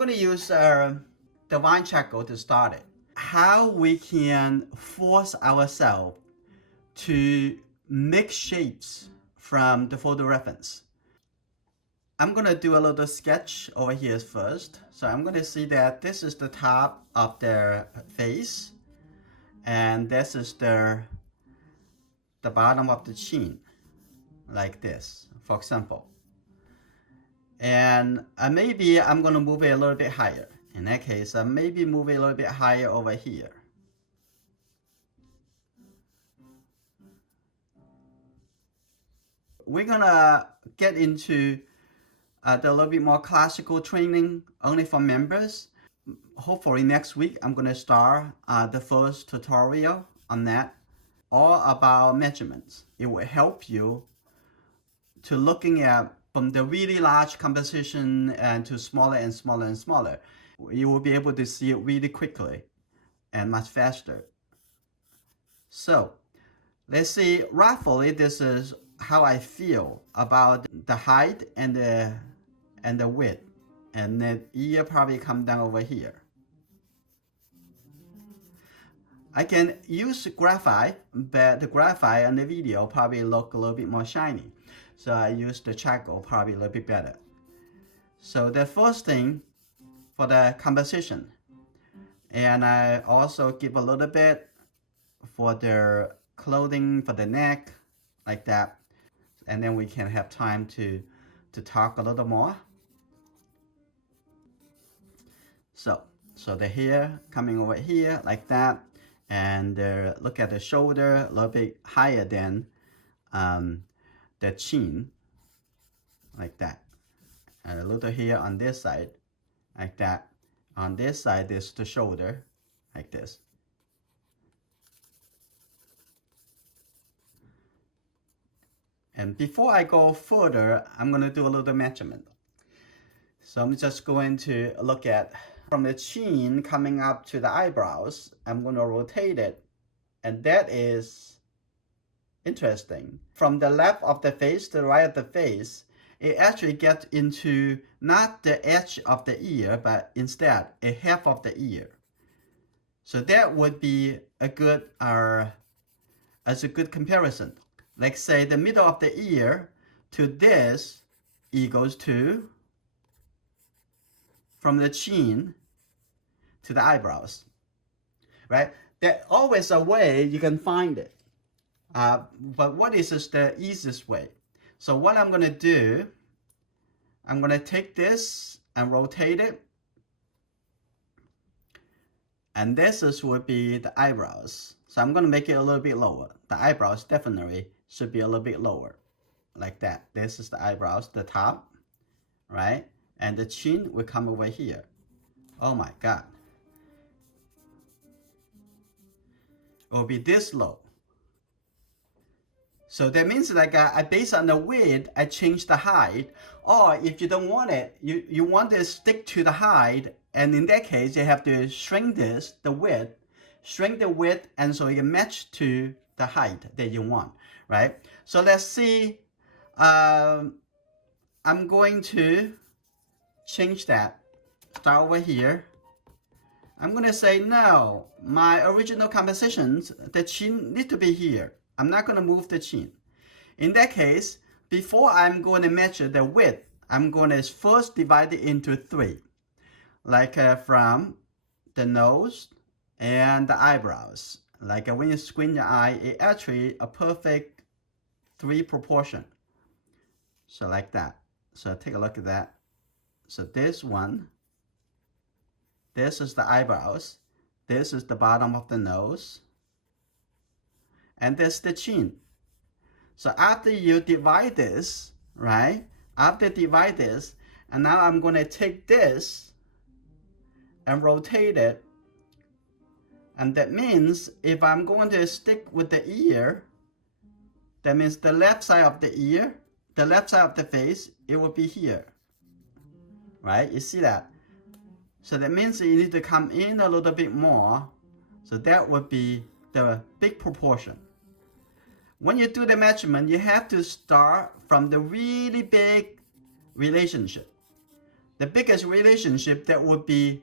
I'm going to use divine charcoal to start it. How we can force ourselves to make shapes from the photo reference. I'm going to do a little sketch over here first. So I'm going to see that this is the top of their face, and this is the bottom of the chin, like this, for example. And maybe I'm going to move it a little bit higher. In that case, maybe move it a little bit higher over here. We're going to get into the little bit more classical training only for members. Hopefully next week, I'm going to start the first tutorial on that, all about measurements. It will help you to looking at from the really large composition and to smaller and smaller and smaller. You will be able to see it really quickly and much faster. So let's see, roughly this is how I feel about the height and the width. And the ear probably come down over here. I can use graphite, but the graphite on the video probably look a little bit more shiny. So I use the charcoal probably a little bit better. So the first thing for the composition, and I also give a little bit for their clothing, for the neck, like that. And then we can have time to talk a little more. So the hair coming over here like that, and look at the shoulder a little bit higher than the chin, like that. And a little hair on this side, like that. On this side is the shoulder, like this. And before I go further, I'm going to do a little measurement. So I'm just going to look at from the chin coming up to the eyebrows. I'm going to rotate it, and that is interesting. From the left of the face to the right of the face, it actually gets into not the edge of the ear, but instead a half of the ear. So that would be a good as a good comparison. Like say the middle of the ear to this equals to from the chin to the eyebrows, right? There's always a way you can find it. But what is the easiest way? So what I'm going to do, I'm going to take this and rotate it. And this would be the eyebrows. So I'm going to make it a little bit lower. The eyebrows definitely should be a little bit lower, like that. This is the eyebrows, the top, right? And the chin will come over here. Oh my God. It will be this low. So that means like I based on the width, I change the height. Or if you don't want it, you want to stick to the height, and in that case, you have to shrink this, the width, and so you match to the height that you want, right? So let's see. I'm going to change that. Start over here. I'm going to say no. My original compositions, the chin need to be here. I'm not going to move the chin. In that case, before I'm going to measure the width, I'm going to first divide it into 3. Like from the nose and the eyebrows. Like when you squint your eye, it's actually a perfect 3 proportion. So like that. So take a look at that. So this one, this is the eyebrows. This is the bottom of the nose. And this is the chin. So after you divide this, right? After divide this, and now I'm going to take this and rotate it. And that means if I'm going to stick with the ear, that means the left side of the ear, the left side of the face, it will be here. Right? You see that? So that means you need to come in a little bit more. So that would be the big proportion. When you do the measurement, you have to start from the really big relationship. the biggest relationship that would be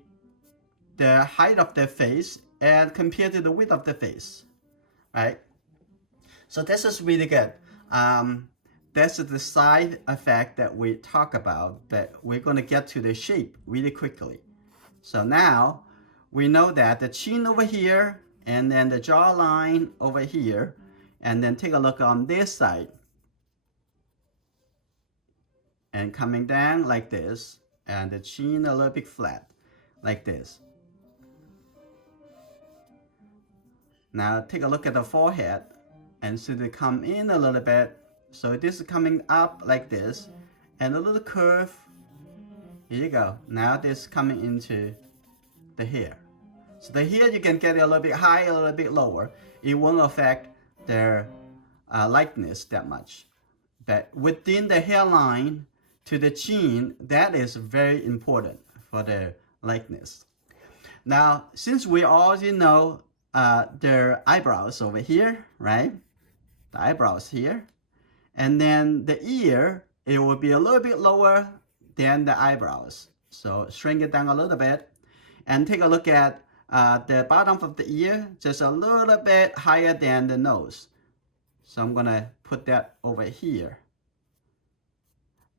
the height of the face and compared to the width of the face, right? So this is really good. That's the side effect that we talk about, but we're going to get to the shape really quickly. So now we know that the chin over here and then the jawline over here, and then take a look on this side and coming down like this, and the chin a little bit flat like this. Now take a look at the forehead and see it come in a little bit. So this is coming up like this and a little curve. Here you go. Now this is coming into the hair. So the hair you can get it a little bit higher, a little bit lower. It won't affect their likeness that much. But within the hairline to the chin, that is very important for the likeness. Now, since we already know their eyebrows over here, right? The eyebrows here. And then the ear, it will be a little bit lower than the eyebrows. So shrink it down a little bit. And take a look at the bottom of the ear, just a little bit higher than the nose. So I'm going to put that over here.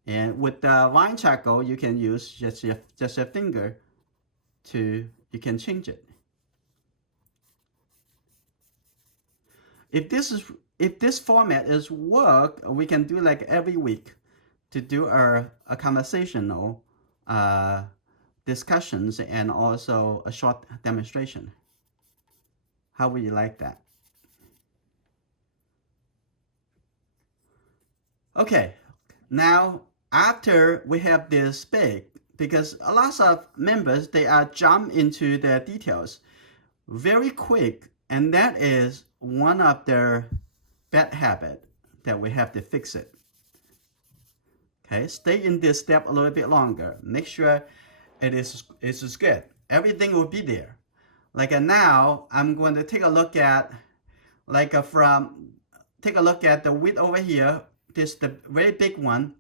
And with the wine charcoal, you can use just your finger to, you can change it. If this format is work, we can do like every week to do a conversational discussions and also a short demonstration. How would you like that? Okay, now after we have this big, because a lot of members, they are jump into the details very quick, and that is one of their bad habit that we have to fix it. Okay, stay in this step a little bit longer. Make sure it is good. Everything will be there. Like now, I'm going to take a look at take a look at the width over here. This the very big one.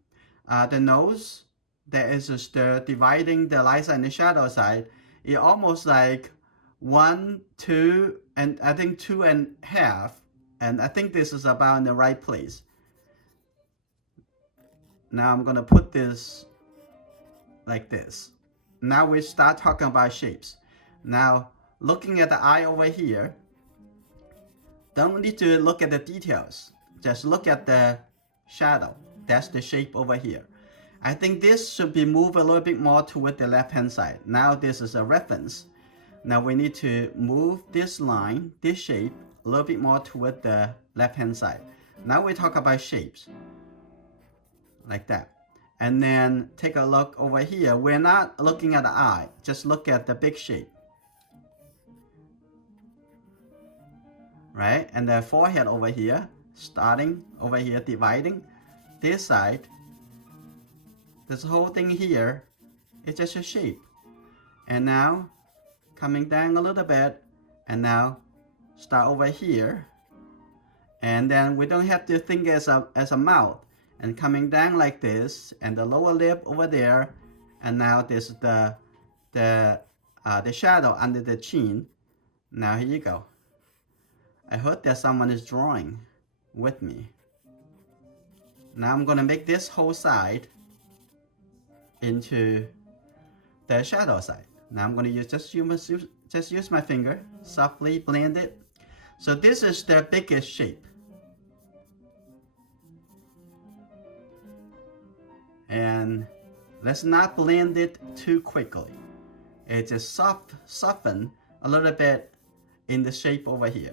The nose, that is just dividing the light side and the shadow side. It almost like 1, 2, and I think 2.5. And I think this is about in the right place. Now I'm going to put this like this. Now we start talking about shapes. Now looking at the eye over here, don't need to look at the details. Just look at the shadow. That's the shape over here. I think this should be moved a little bit more toward the left hand side. Now this is a reference. Now we need to move this line, this shape, a little bit more toward the left hand side. Now we talk about shapes. Like that. And then take a look over here. We're not looking at the eye. Just look at the big shape. Right? And the forehead over here. Starting over here, dividing. This side. This whole thing here is just a shape. And now coming down a little bit. And now start over here. And then we don't have to think as a mouth. And coming down like this, and the lower lip over there, and now this is the shadow under the chin. Now here you go. I heard that someone is drawing with me. Now I'm gonna make this whole side into the shadow side. Now I'm gonna just use my finger, softly blend it. So this is the biggest shape. And let's not blend it too quickly. It just soften a little bit in the shape over here.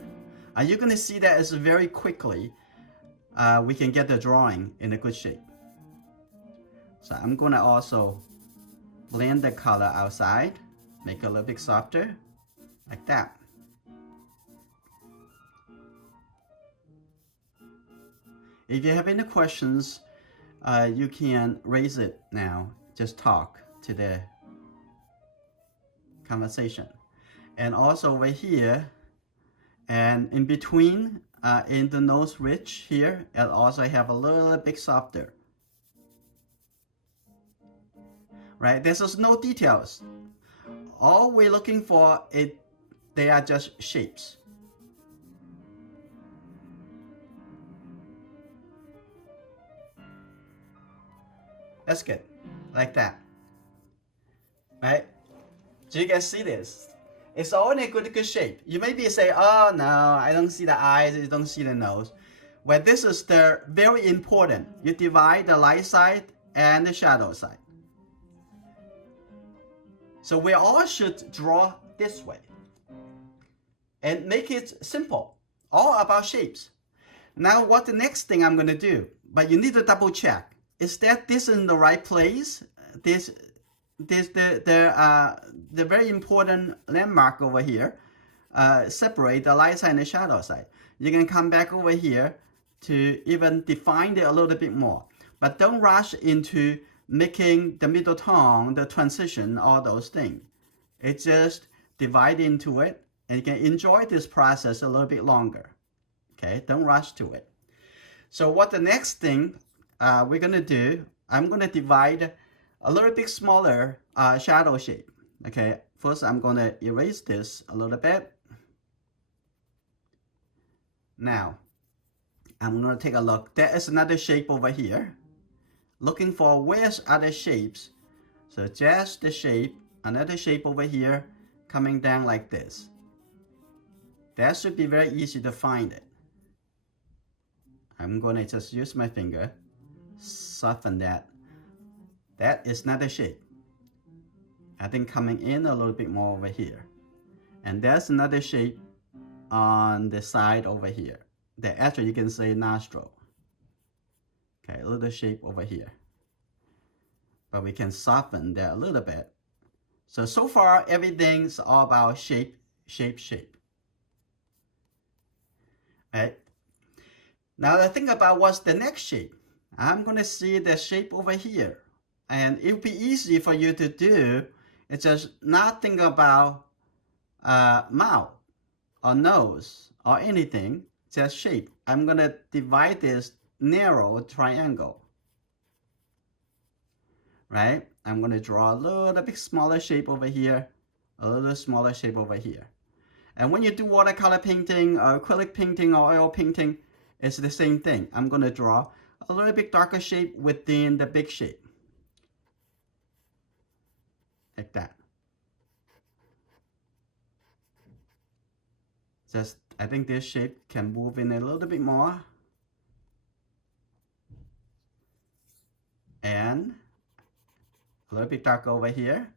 And you're going to see that it's very quickly we can get the drawing in a good shape. So I'm going to also blend the color outside, make it a little bit softer, like that. If you have any questions, you can raise it now. Just talk to the conversation. And also over here, and in between, in the nose ridge here, it also have a little bit softer. right? There's just no details. All we're looking for is they are just shapes. That's good, like that, right? So you can see this. It's all in a good shape. You maybe say, oh no, I don't see the eyes, I don't see the nose. Well, this is the very important. You divide the light side and the shadow side. So we all should draw this way and make it simple, all about shapes. Now what the next thing I'm going to do, but you need to double check, is that this in the right place? This the very important landmark over here, separate the light side and the shadow side. You can come back over here to even define it a little bit more, but don't rush into making the middle tone, the transition, all those things. It's just divide into it, and you can enjoy this process a little bit longer. Okay, don't rush to it. So what the next thing we're gonna do, I'm gonna divide a little bit smaller shadow shape. Okay, first I'm gonna erase this a little bit. Now, I'm gonna take a look. There is another shape over here. Looking for where's other shapes. So just the shape, another shape over here, coming down like this. That should be very easy to find it. I'm gonna just use my finger, soften that. That is not a shape. I think coming in a little bit more over here. And there's another shape on the side over here. That actually you can say nostril. Okay, a little shape over here. But we can soften that a little bit. So far everything's all about shape, shape, shape. Right? Now the thing about what's the next shape. I'm gonna see the shape over here. And it would be easy for you to do. It's just not think about mouth or nose or anything, just shape. I'm gonna divide this narrow triangle. Right? I'm gonna draw a little bit smaller shape over here, a little smaller shape over here. And when you do watercolor painting or acrylic painting or oil painting, it's the same thing. I'm gonna draw a little bit darker shape within the big shape. Like that. Just, I think this shape can move in a little bit more. And a little bit darker over here.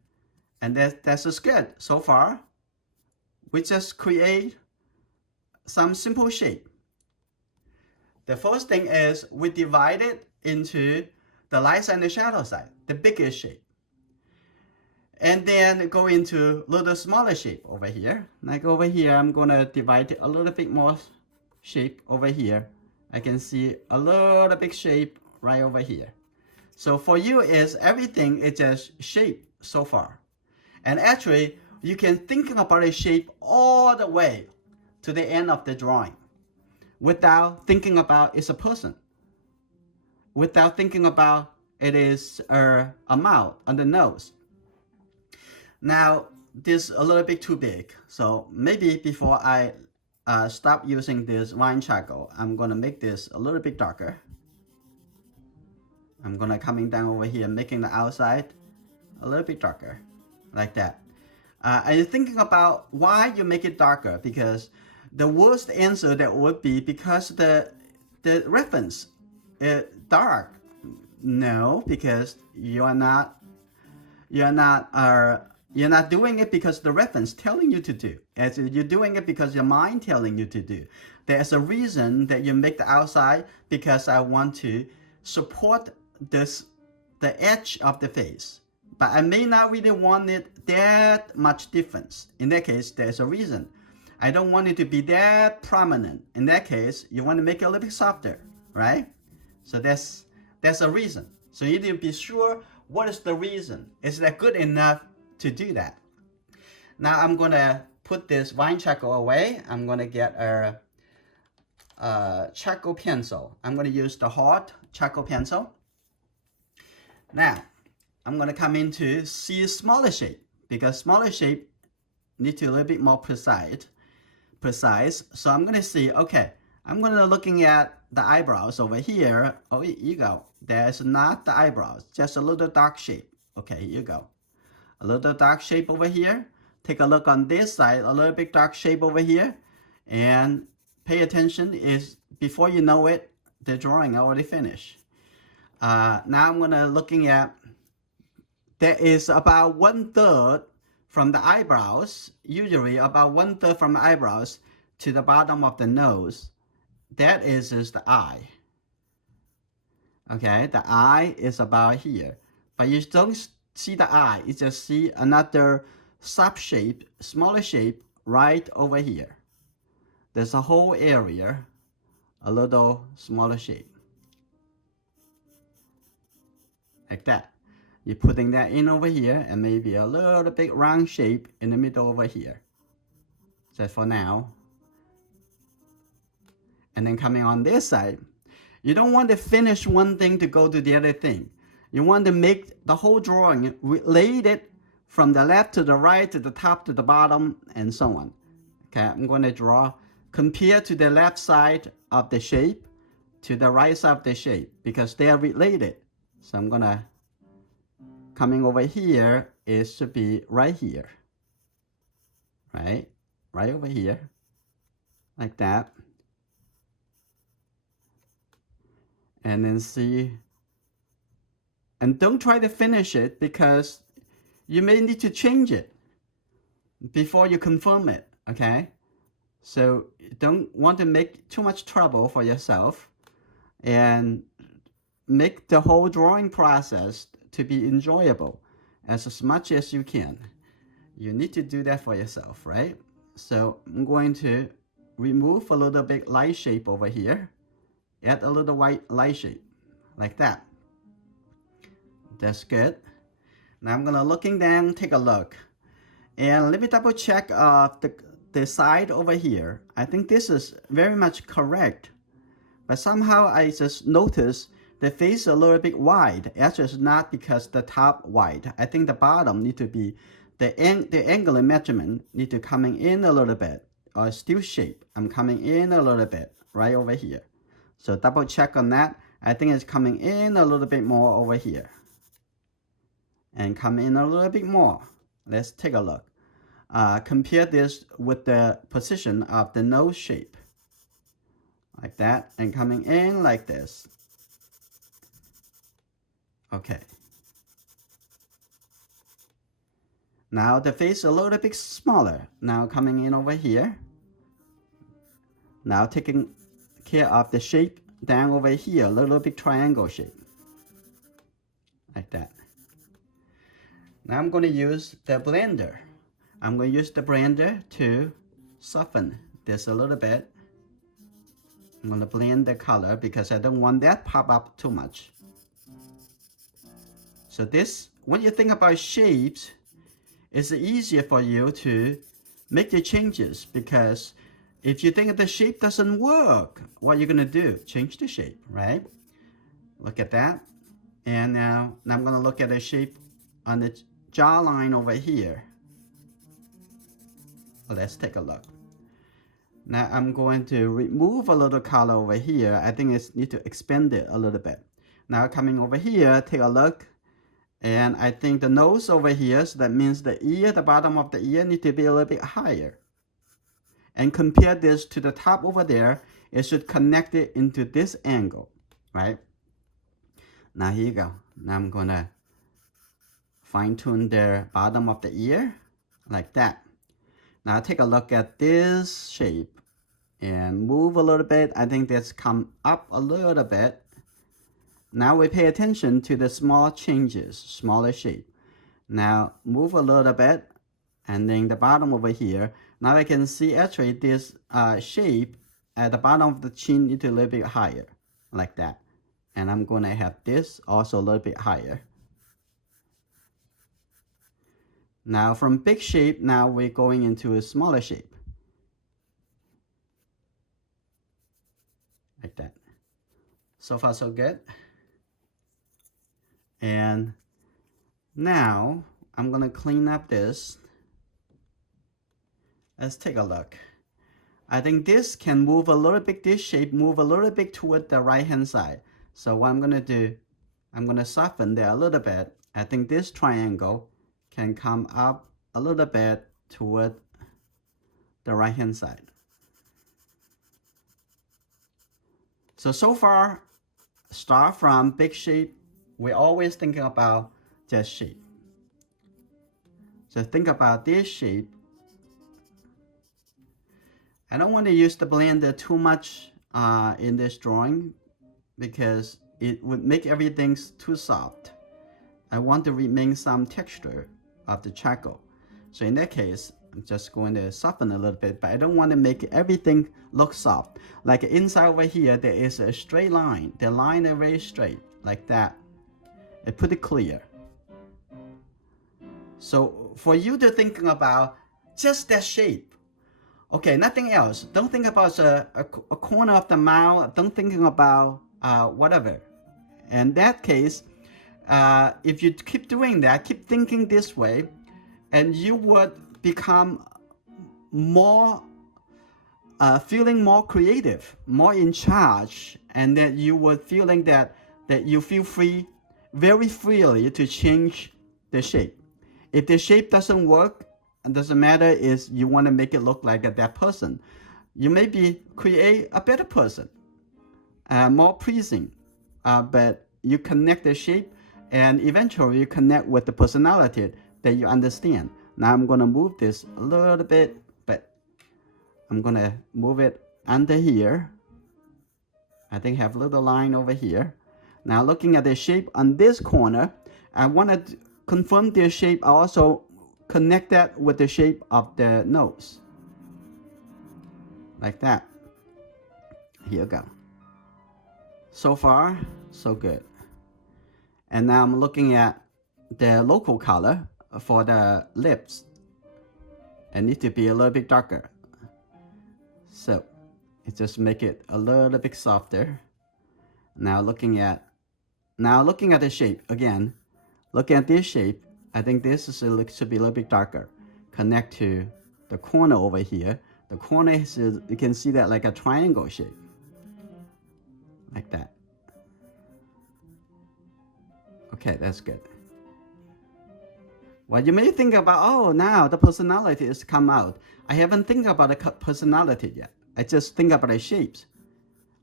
And that's just good. So far, we just create some simple shape. The first thing is we divide it into the light side and the shadow side, the biggest shape. And then go into a little smaller shape over here. Like over here, I'm gonna divide it a little bit more shape over here. I can see a little big shape right over here. So for you is everything is just shape so far. And actually, you can think about a shape all the way to the end of the drawing without thinking about it's a person. Without thinking about it is a mouth on the nose. Now, this is a little bit too big. So maybe before I stop using this wine charcoal, I'm gonna make this a little bit darker. I'm gonna coming down over here, making the outside a little bit darker, like that. And you're thinking about why you make it darker, because the worst answer that would be because the reference is dark. No, because you're not doing it because the reference telling you to do. You're doing it because your mind telling you to do. There's a reason that you make the outside because I want to support the edge of the face. But I may not really want it that much difference. In that case, there's a reason. I don't want it to be that prominent. In that case, you want to make it a little bit softer, right? So that's a reason. So you need to be sure what is the reason. Is that good enough to do that? Now I'm gonna put this wine charcoal away. I'm gonna get a charcoal pencil. I'm gonna use the hot charcoal pencil. Now, I'm going to come into see smaller shape because smaller shape need to a little bit more precise. So I'm going to see, okay, I'm going to looking at the eyebrows over here. Oh, here you go. There's not the eyebrows, just a little dark shape. Okay, here you go. A little dark shape over here. Take a look on this side, a little bit dark shape over here. And pay attention, is before you know it, the drawing already finished. Now I'm going to looking at, there is about 1/3 from the eyebrows, usually about 1/3 from the eyebrows to the bottom of the nose. That is the eye. Okay, the eye is about here. But you don't see the eye, you just see another sub shape, smaller shape right over here. There's a whole area, a little smaller shape. Like that. You're putting that in over here and maybe a little bit round shape in the middle over here. So for now. And then coming on this side, you don't want to finish one thing to go to the other thing. You want to make the whole drawing related from the left to the right, to the top, to the bottom, and so on. Okay, I'm going to draw, compare to the left side of the shape to the right side of the shape because they are related. So I'm going to, coming over here, it should be right here. Right over here, like that. And then see, and don't try to finish it because you may need to change it before you confirm it, okay? So you don't want to make too much trouble for yourself and make the whole drawing process to be enjoyable as much as you can. You need to do that for yourself, right? So I'm going to remove a little bit light shape over here, add a little white light shape, like that. That's good. Now I'm gonna looking down, take a look. And let me double check the side over here. I think this is very much correct. But somehow I just noticed the face a little bit wide. Actually, it's not because the top wide. I think the bottom need to be, the angular measurement need to coming in a little bit. Or still shape. I'm coming in a little bit right over here. So double check on that. I think it's coming in a little bit more over here. And come in a little bit more. Let's take a look. Compare this with the position of the nose shape. Like that. And coming in like this. Okay. Now the face a little bit smaller. Now coming in over here. Now taking care of the shape down over here. A little bit triangle shape. Like that. Now I'm going to use the blender. I'm going to use the blender to soften this a little bit. I'm going to blend the color because I don't want that pop up too much. So this, when you think about shapes, it's easier for you to make the changes because if you think the shape doesn't work, what are you going to do? Change the shape, right? Look at that. And now I'm going to look at the shape on the jawline over here. Let's take a look. Now I'm going to remove a little color over here. I think it's need to expand it a little bit. Now coming over here, take a look. And I think the nose over here, so that means the ear, the bottom of the ear need to be a little bit higher. And compare this to the top over there, it should connect it into this angle, right? Now here you go. Now I'm gonna fine tune the bottom of the ear, like that. Now take a look at this shape and move a little bit. I think that's come up a little bit. Now we pay attention to the small changes, smaller shape. Now move a little bit and then the bottom over here. Now I can see actually this shape at the bottom of the chin is a little bit higher, like that. And I'm going to have this also a little bit higher. Now from big shape, now we're going into a smaller shape. Like that. So far so good. And Now, I'm going to clean up this. Let's take a look. I think this can move a little bit, this shape move a little bit toward the right hand side. So what I'm going to do, I'm going to soften there a little bit. I think this triangle can come up a little bit toward the right hand side. So far, start from big shape. We're always thinking about just shape. So think about this shape. I don't want to use the blender too much in this drawing because it would make everything too soft. I want to remain some texture of the charcoal. So in that case, I'm just going to soften a little bit, but I don't want to make everything look soft. Like inside over here, there is a straight line. The line is very straight, like that. It's pretty clear. So for you to thinking about just that shape, okay, nothing else. Don't think about a corner of the mouth. Don't thinking about whatever. In that case, if you keep doing that, keep thinking this way, and you would become more, feeling more creative, more in charge, and that you would feeling that you feel free, very freely to change the shape. If the shape doesn't work, it doesn't matter is you want to make it look like that person. You maybe create a better person, more pleasing, but you connect the shape and eventually you connect with the personality that you understand. Now I'm going to move this a little bit, but I'm going to move it under here. I think I have a little line over here. Now looking at the shape on this corner, I want to confirm the shape. I also connect that with the shape of the nose. Like that. Here you go. So far, so good. And now I'm looking at the local color for the lips. It needs to be a little bit darker. So it just make it a little bit softer. Now looking at the shape again. Look at this shape. I think this should be a little bit darker. Connect to the corner over here. The corner is, you can see that like a triangle shape. Like that. Okay, that's good. Well, you may think about, oh, now the personality has come out. I haven't think about the personality yet. I just think about the shapes.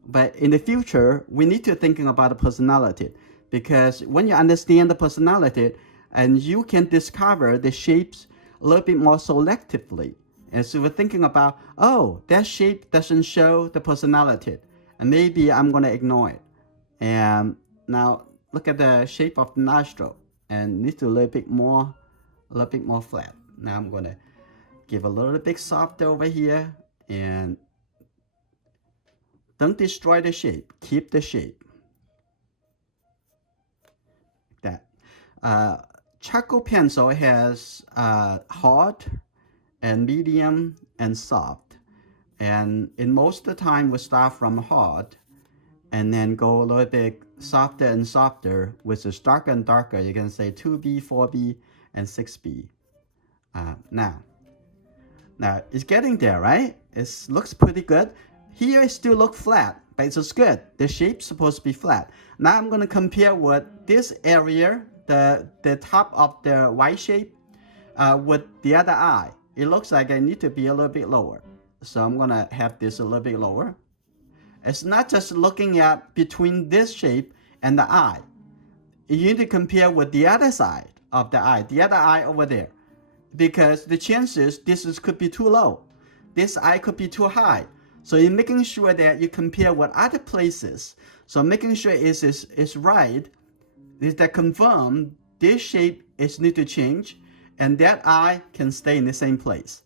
But in the future, we need to thinking about the personality, because when you understand the personality, and you can discover the shapes a little bit more selectively. And so we're thinking about, oh, that shape doesn't show the personality, and maybe I'm going to ignore it. And now look at the shape of the nostril, and needs a little bit more flat. Now I'm going to give a little bit softer over here, and don't destroy the shape. Keep the shape. Like that. Charcoal pencil has hard and medium and soft. And in most of the time, we start from hard and then go a little bit softer and softer, which is darker and darker. You can say 2B, 4B, and 6B. Now it's getting there, right? It looks pretty good. Here it still looks flat, but it's good. The shape's supposed to be flat. Now I'm going to compare with this area, the top of the white shape, with the other eye. It looks like I need to be a little bit lower. So I'm going to have this a little bit lower. It's not just looking at between this shape and the eye. You need to compare with the other side of the eye, the other eye over there. Because the chances this could be too low. This eye could be too high. So you're making sure that you compare with other places. So making sure it's right, is that confirm this shape is need to change, and that eye can stay in the same place.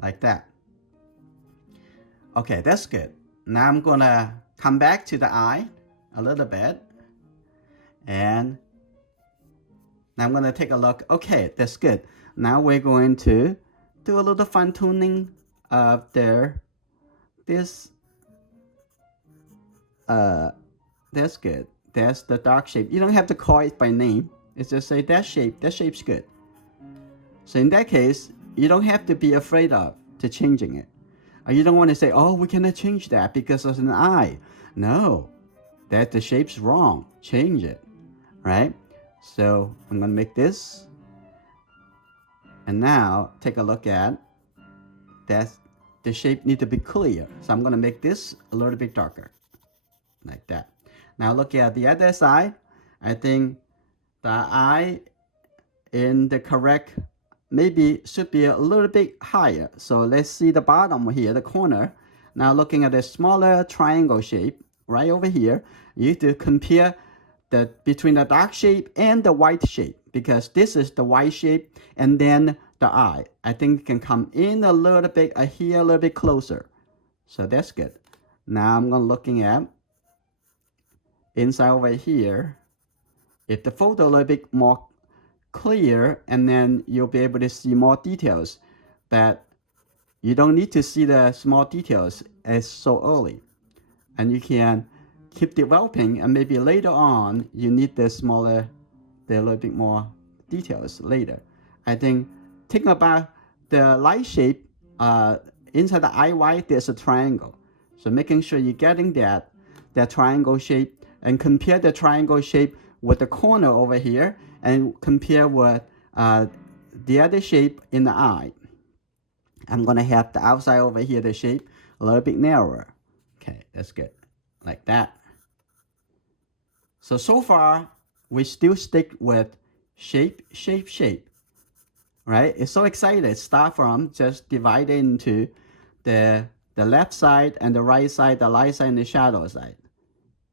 Like that. Okay, that's good. Now I'm gonna come back to the eye a little bit. And now I'm gonna take a look. Okay, that's good. Now we're going to do a little fine tuning of this. That's good. That's the dark shape. You don't have to call it by name. It's just say that shape's good. So in that case, you don't have to be afraid of to changing it. Or you don't want to say, oh, we cannot change that because of an eye. No, that the shape's wrong. Change it, right? So I'm gonna make this, and now take a look at that. The shape need to be clear. So I'm gonna make this a little bit darker, like that. Now look at the other side. I think the eye in the correct maybe should be a little bit higher. So let's see the bottom here, the corner. Now looking at the smaller triangle shape right over here, you have to compare the between the dark shape and the white shape, because this is the white shape and then the eye. I think it can come in a little bit here, a little bit closer. So that's good. Now I'm gonna looking at inside over here. If the photo a little bit more clear, and then you'll be able to see more details, but you don't need to see the small details as so early, and you can keep developing, and maybe later on you need the smaller, the little bit more details later. I think thinking about the light shape, inside the eye white there's a triangle, so making sure you're getting that triangle shape, and compare the triangle shape with the corner over here, and compare with the other shape in the eye. I'm gonna have the outside over here, the shape a little bit narrower. Okay, that's good, like that. So far we still stick with shape, shape, shape, right? It's so excited. Start from just divide it into the left side and the right side, the light side and the shadow side,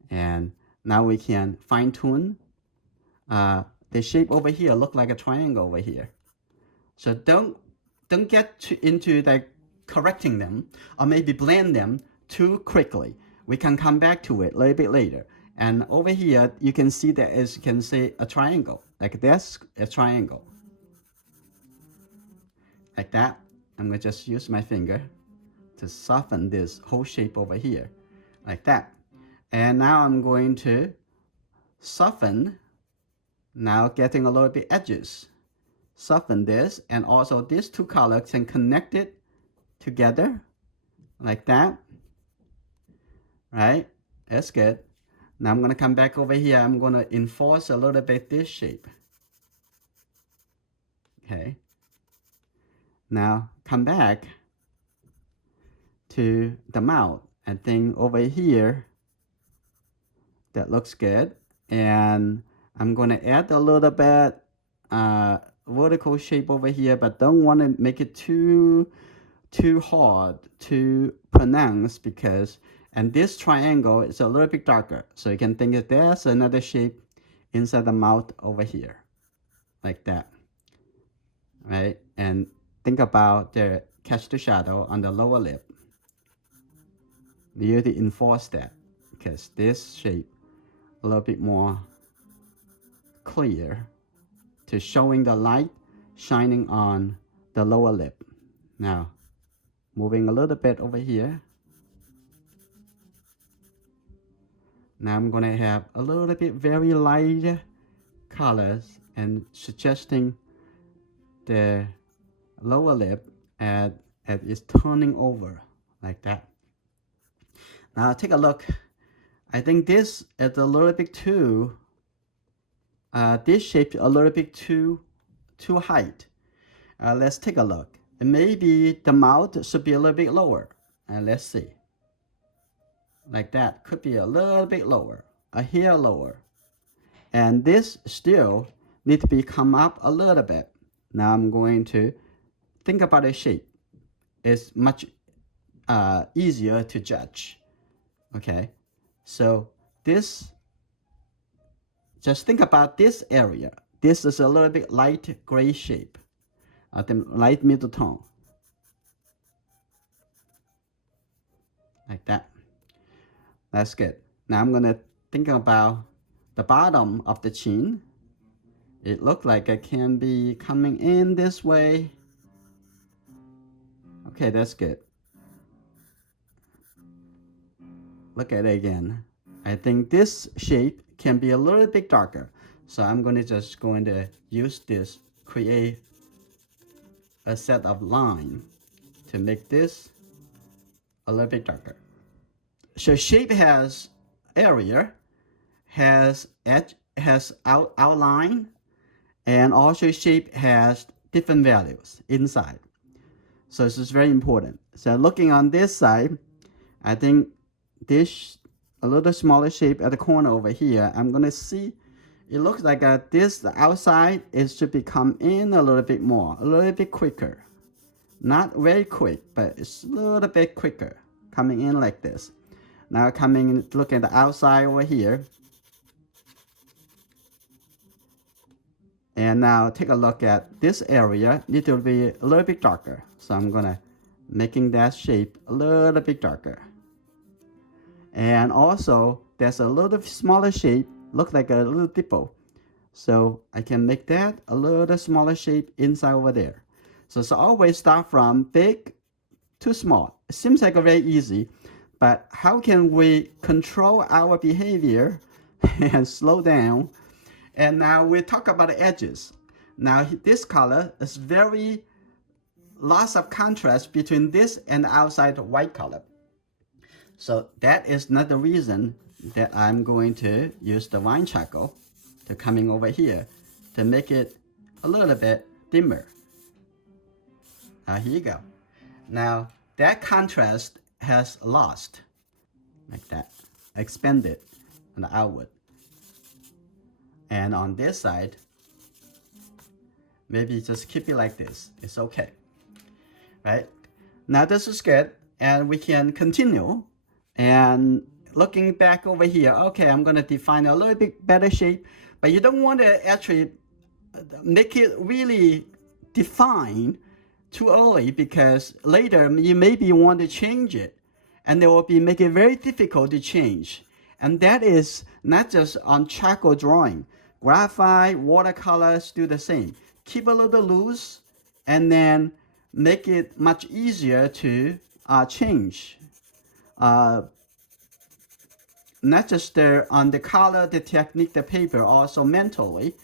and now we can fine tune the shape over here. Look like a triangle over here. So don't get into the correcting them or maybe blend them too quickly. We can come back to it a little bit later. And over here you can see that, as you can see, a triangle, like this, a triangle, like that. I'm gonna just use my finger to soften this whole shape over here, like that. And now I'm going to soften, now getting a little bit edges, soften this, and also these two colors can connect it together like that, right? That's good. Now I'm going to come back over here. I'm going to enforce a little bit this shape. Okay, now come back to the mouth. I think over here that looks good, and I'm going to add a little bit vertical shape over here, but don't want to make it too hard to pronounce, because, and this triangle is a little bit darker, so you can think that there's another shape inside the mouth over here, like that, right? And think about the catch the shadow on the lower lip. You have to enforce that, because this shape a little bit more clear to showing the light shining on the lower lip. Now moving a little bit over here. Now I'm going to have a little bit very light colors and suggesting the lower lip as it's turning over, like that. Now take a look. I think this is a little bit too, this shape a little bit too height. Let's take a look. And maybe the mouth should be a little bit lower. Let's see. Like that, could be a little bit lower, a hair lower. And this still need to be come up a little bit. Now I'm going to think about a shape. It's much easier to judge. Okay, so this, just think about this area. This is a little bit light gray shape, the light middle tone, like that. That's good. Now I'm gonna think about the bottom of the chin. It looks like it can be coming in this way. Okay, that's good. Look at it again. I think this shape can be a little bit darker. So I'm going to use this, create a set of line to make this a little bit darker. So shape has area, has edge, has outline, and also shape has different values inside. So this is very important. So looking on this side, I think this a little smaller shape at the corner over here, I'm gonna see it looks like this outside is should be come in a little bit more, a little bit quicker. Not very quick, but it's a little bit quicker coming in like this. Now coming in, look at the outside over here. And now take a look at this area. It will be a little bit darker. So I'm gonna making that shape a little bit darker. And also there's a little smaller shape, look like a little dipple. So I can make that a little smaller shape inside over there. So always start from big to small. It seems like very easy, but how can we control our behavior and slow down? And now we talk about the edges. Now this color is very lots of contrast between this and the outside white color. So that is not the reason that I'm going to use the wine charcoal to coming over here to make it a little bit dimmer. Here you go. Now that contrast has lost like that, expanded on the outward. And on this side, maybe just keep it like this. It's okay, right? Now this is good, and we can continue. And looking back over here, okay, I'm gonna define a little bit better shape, but you don't want to actually make it really define too early, because later you maybe want to change it, and it will be make it very difficult to change. And that is not just on charcoal drawing. Graphite, watercolors do the same. Keep a little loose, and then make it much easier to change. Not just on the color, the technique, the paper, also mentally.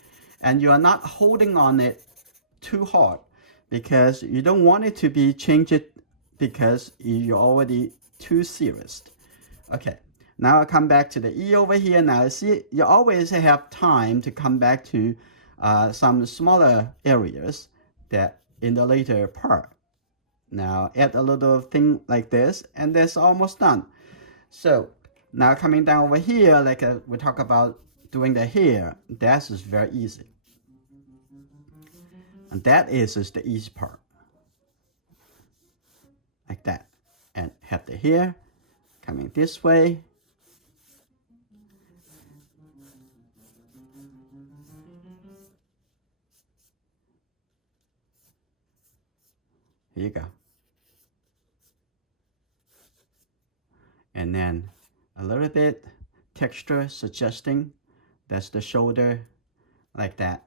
And you are not holding on it too hard, because you don't want it to be changed because you're already too serious. Okay, now I come back to the E over here. Now see, you always have time to come back to some smaller areas that in the later part. Now add a little thing like this, and that's almost done. So now coming down over here, like we talk about doing the hair, that is very easy. And that is just the easy part. Like that. And have the hair coming this way. Here you go. And then a little bit texture suggesting that's the shoulder, like that.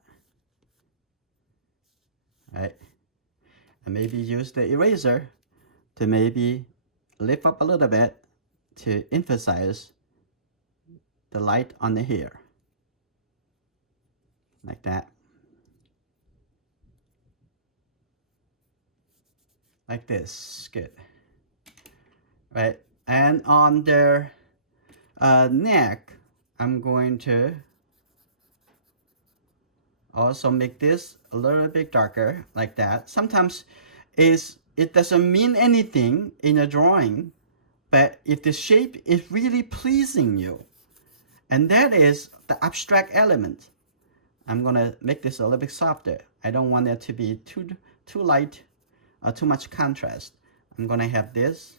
Right? And maybe use the eraser to maybe lift up a little bit to emphasize the light on the hair. Like that. Like this. Good. Right? And on the neck, I'm going to also make this a little bit darker, like that. Sometimes it doesn't mean anything in a drawing, but if the shape is really pleasing you, and that is the abstract element, I'm gonna make this a little bit softer. I don't want it to be too light or too much contrast. I'm gonna have this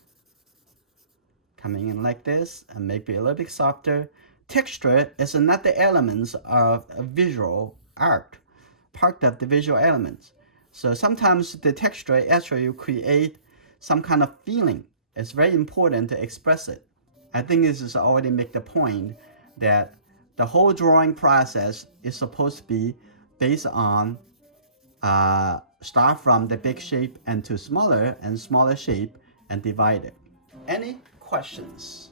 coming in like this, and maybe a little bit softer. Texture is another element of a visual art, part of the visual elements. So sometimes the texture actually create some kind of feeling. It's very important to express it. I think this is already make the point that the whole drawing process is supposed to be based on start from the big shape and to smaller and smaller shape and divide it. Any questions?